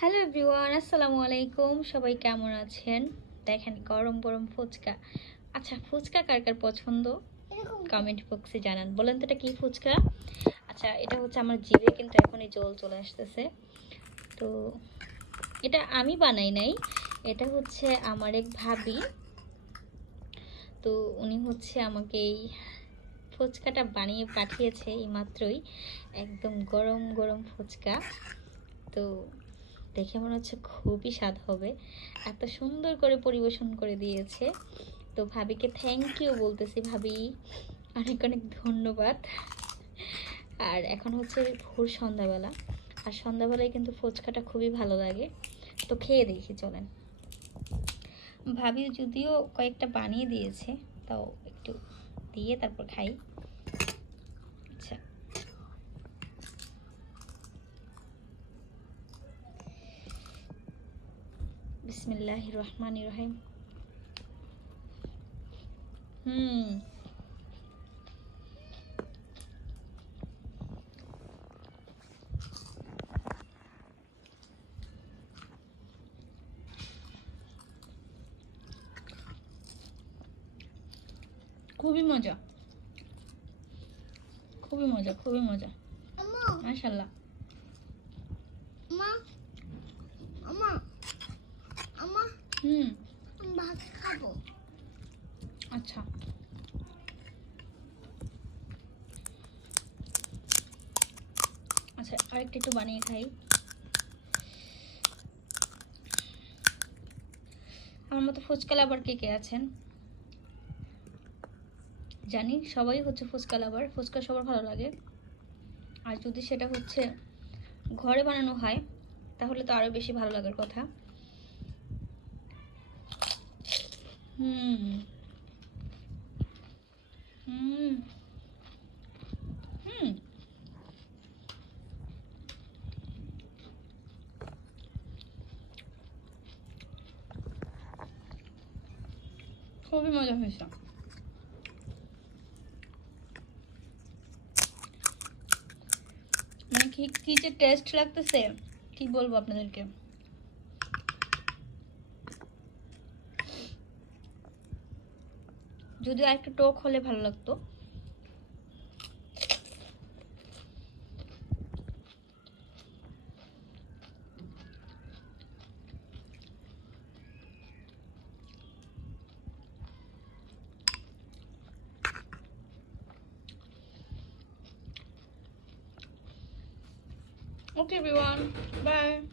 Hello everyone, আসসালামু আলাইকুম। সবাই কেমন আছেন? দেখেন গরম গরম ফুচকা। আচ্ছা, ফুচকা কার কার পছন্দ কমেন্ট বক্সে জানান। বলেন তো এটা কি ফুচকা? আচ্ছা, এটা হচ্ছে আমার জিভে কিন্তু এখনই জল চলে আসতেছে। তো এটা আমি বানাই নাই, এটা হচ্ছে আমার এক ভাবি। তো উনি হচ্ছে আমাকে এই ফুচকাটা বানিয়ে পাঠিয়েছে এই মাত্রই। একদম গরম গরম ফুচকা। তো দেখে মনে হচ্ছে খুবই স্বাদ হবে। এত সুন্দর করে পরিবেশন করে দিয়েছে। তো ভাবিকে থ্যাংক ইউ বলতেছি। ভাবি, অনেক অনেক ধন্যবাদ। আর এখন হচ্ছে ভোর সন্ধ্যাবেলা, আর সন্ধ্যাবেলায় কিন্তু ফুচকাটা খুবই ভালো লাগে। তো খেয়ে দেখি, চলেন। ভাবি যদিও কয়েকটা বানিয়ে দিয়েছে, তাও একটু দিয়ে তারপর খাই। আচ্ছা, বিসমিল্লাহির রহমানির রহিম। খুবই মজা, খুবই মজা, খুবই মজা, মাশাআল্লাহ। ভাত খাবো। আচ্ছা, আচ্ছা, আরেকটা একটু বানিয়ে খাই। আমার মতো ফুচকা লাভার কে কে আছেন? জানি সবাই হচ্ছে ফুচকা লাভার, ফুচকা সবার ভালো লাগে। আর যদি সেটা হচ্ছে ঘরে বানানো হয় তাহলে তো আরো বেশি ভালো লাগার কথা। হুম হুম হুম খুবই মজা হয়েছে। মানে কি কি যে টেস্ট লাগতেছে, কি বলবো আপনাদেরকে। যদি আর একটু টক হলে ভালো লাগতো। Okay everyone, bye.